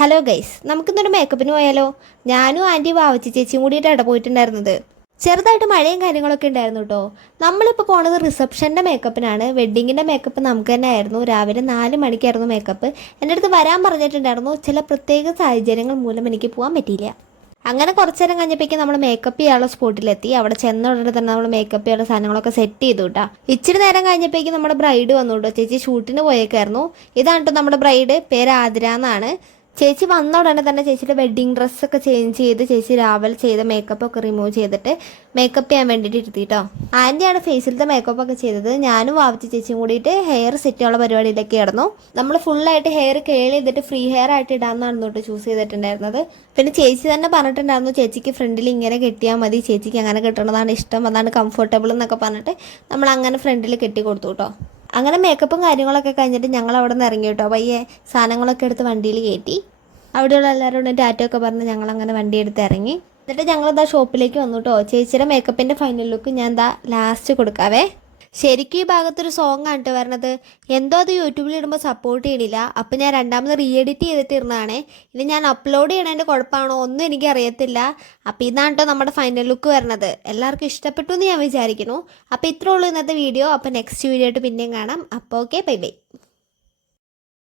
Hello guys, നമുക്കിന്നൊരു മേക്കപ്പിന് പോയാലോ? ഞാനും ആൻറ്റി വാവച്ചി ചേച്ചിയും കൂടിയിട്ട് ഇട പോയിട്ടുണ്ടായിരുന്നത്. ചെറുതായിട്ട് മഴയും കാര്യങ്ങളൊക്കെ ഉണ്ടായിരുന്നു കേട്ടോ. നമ്മളിപ്പോൾ പോണത് റിസപ്ഷൻ്റെ മേക്കപ്പിനാണ്. വെഡ്ഡിങ്ങിൻ്റെ മേക്കപ്പ് നമുക്ക് തന്നെ ആയിരുന്നു. രാവിലെ 4 മണിക്കായിരുന്നു മേക്കപ്പ്. എൻ്റെ അടുത്ത് വരാൻ പറഞ്ഞിട്ടുണ്ടായിരുന്നു. ചില പ്രത്യേക സാഹചര്യങ്ങൾ മൂലം എനിക്ക് പോകാൻ പറ്റിയില്ല. അങ്ങനെ കുറച്ച് നേരം കഴിഞ്ഞപ്പോഴേക്കും നമ്മൾ മേക്കപ്പ് ചെയ്യാനുള്ള സ്പോട്ടിലെത്തി. അവിടെ ചെന്ന ഉടനെ തന്നെ നമ്മൾ മേക്കപ്പ് ചെയ്യാനുള്ള സാധനങ്ങളൊക്കെ സെറ്റ് ചെയ്തു കേട്ടോ. ഇച്ചിരി നേരം കഴിഞ്ഞപ്പോഴേക്കും നമ്മുടെ ബ്രൈഡ് വന്നു കേട്ടോ. ചേച്ചി ഷൂട്ടിന് പോയേക്കായിരുന്നു. ഇതാണ് കേട്ടോ നമ്മുടെ ബ്രൈഡ്. പേര് ആതിര എന്നാണ്. ചേച്ചി വന്ന ഉടനെ തന്നെ ചേച്ചിയുടെ വെഡ്ഡിങ് ഡ്രസ്സൊക്കെ ചേഞ്ച് ചെയ്ത് ചേച്ചി രാവിലെ ചെയ്ത മേക്കപ്പൊക്കെ റിമൂവ് ചെയ്തിട്ട് മേക്കപ്പ് ചെയ്യാൻ വേണ്ടിയിട്ട് ഇരുത്തിട്ടോ. ആൻറ്റിയാണ് ഫേസിലത്തെ മേക്കപ്പ് ഒക്കെ ചെയ്തത്. ഞാനും വാവച്ചി ചേച്ചിയും കൂടിയിട്ട് ഹെയർ സെറ്റ് ചെയ്യാനുള്ള പരിപാടിയിലേക്ക് കിടന്നു. നമ്മൾ ഫുള്ളായിട്ട് ഹെയർ കേൾ ചെയ്തിട്ട് ഫ്രീ ഹെയർ ആയിട്ട് ഇടാമെന്നാണ് തൊട്ട് ചൂസ് ചെയ്തിട്ടുണ്ടായിരുന്നത്. പിന്നെ ചേച്ചി തന്നെ പറഞ്ഞിട്ടുണ്ടായിരുന്നു ചേച്ചിക്ക് ഫ്രണ്ടിൽ ഇങ്ങനെ കെട്ടിയാൽ മതി, ചേച്ചിക്ക് അങ്ങനെ കെട്ടണതാണ് ഇഷ്ടം, അതാണ് കംഫർട്ടബിൾ എന്നൊക്കെ പറഞ്ഞിട്ട് നമ്മൾ അങ്ങനെ ഫ്രണ്ടിൽ കെട്ടി കൊടുത്തു കേട്ടോ. അങ്ങനെ മേക്കപ്പും കാര്യങ്ങളൊക്കെ കഴിഞ്ഞിട്ട് ഞങ്ങൾ അവിടെ നിന്ന് ഇറങ്ങി കേട്ടോ. പയ്യെ സാധനങ്ങളൊക്കെ എടുത്ത് വണ്ടിയിൽ കയറ്റി അവിടെയുള്ള എല്ലാവരോടും ടാറ്റൊക്കെ പറഞ്ഞ് ഞങ്ങളങ്ങനെ വണ്ടി എടുത്ത് ഇറങ്ങി. എന്നിട്ട് ഞങ്ങളിതാ ഷോപ്പിലേക്ക് വന്നു കേട്ടോ. ചേച്ചിയുടെ മേക്കപ്പിൻ്റെ ഫൈനൽ ലുക്ക് ഞാൻ എന്താ ലാസ്റ്റ് കൊടുക്കാവേ. ശരിക്കും ഈ ഭാഗത്തൊരു സോങ് ആണ് കേട്ടോ വരണത്. എന്തോ അത് യൂട്യൂബിൽ ഇടുമ്പോൾ സപ്പോർട്ട് ചെയ്യണില്ല. അപ്പം ഞാൻ രണ്ടാമത് റീ എഡിറ്റ് ചെയ്തിട്ട് ഇരുന്നതാണേ. ഇനി ഞാൻ അപ്ലോഡ് ചെയ്യണതിൻ്റെ കുഴപ്പമാണോ ഒന്നും എനിക്കറിയത്തില്ല. അപ്പം ഇതാണ് കേട്ടോ നമ്മുടെ ഫൈനൽ ലുക്ക് വരണത്. എല്ലാവർക്കും ഇഷ്ടപ്പെട്ടു എന്ന് ഞാൻ വിചാരിക്കുന്നു. അപ്പോൾ ഇത്രേ ഉള്ളൂ ഇന്നത്തെ വീഡിയോ. അപ്പോൾ നെക്സ്റ്റ് വീഡിയോ ആയിട്ട് പിന്നെയും കാണാം. അപ്പോൾ ഓക്കെ, ബൈ ബൈ.